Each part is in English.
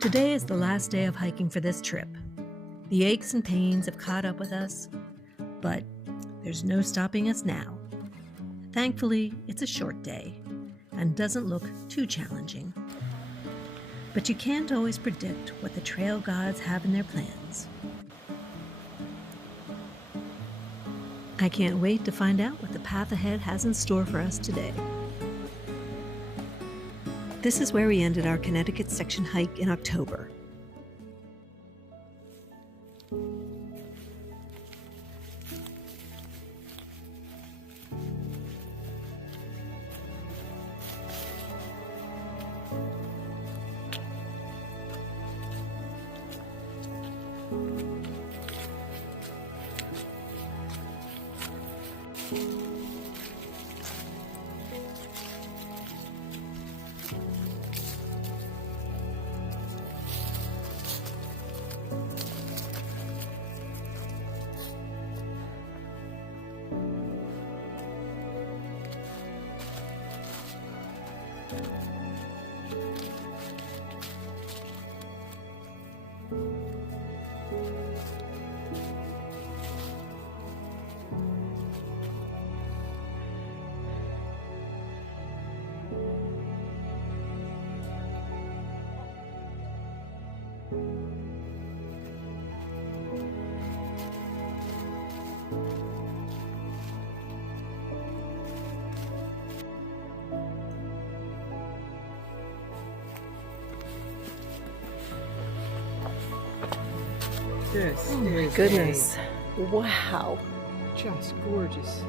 Today is the last day of hiking for this trip. The aches and pains have caught up with us, but there's no stopping us now. Thankfully, it's a short day and doesn't look too challenging. But you can't always predict what the trail gods have in their plans. I can't wait to find out what the path ahead has in store for us today. This is where we ended our Connecticut section hike in October. This Oh my is goodness. Wow. just gorgeous.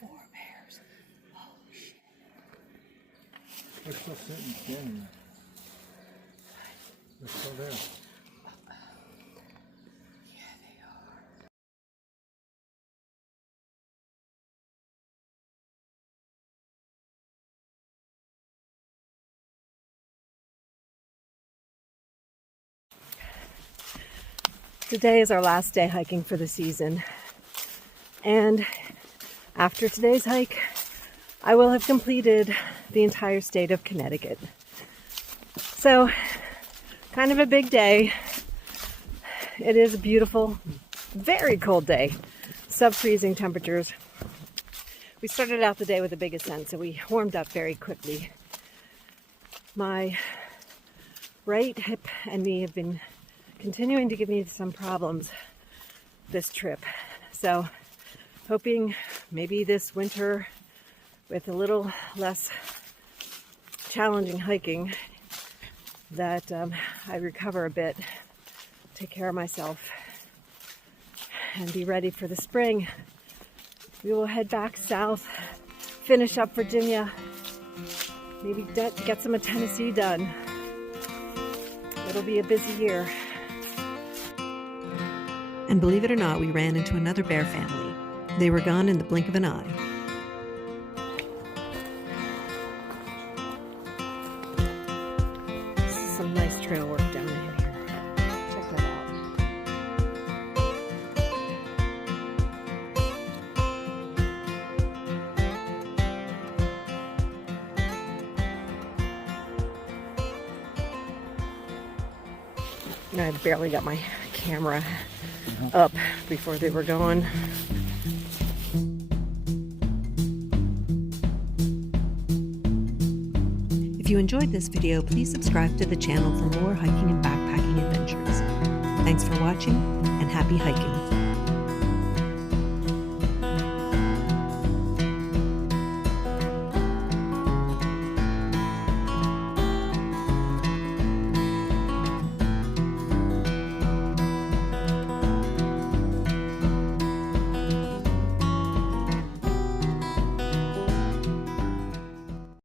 Four bears. Holy shit. They're still sitting standing there. They're still there. Yeah, they are. Today is our last day hiking for the season. And after today's hike, I will have completed the entire state of Connecticut. So, kind of a big day. It is a beautiful, very cold day. Sub-freezing temperatures. We started out the day with a big ascent, so we warmed up very quickly. My right hip and knee have been continuing to give me some problems this trip. So, hoping maybe this winter with a little less challenging hiking that I recover a bit, take care of myself, and be ready for the spring. We will head back south finish up Virginia. Maybe get some of Tennessee done. It'll be a busy year. And believe it or not, we ran into another bear family. They were gone in the blink of an eye. This is some nice trail work down in here. Check that out. I barely got my camera up before they were going. If you enjoyed this video, please subscribe to the channel for more hiking and backpacking adventures. Thanks for watching, and happy hiking!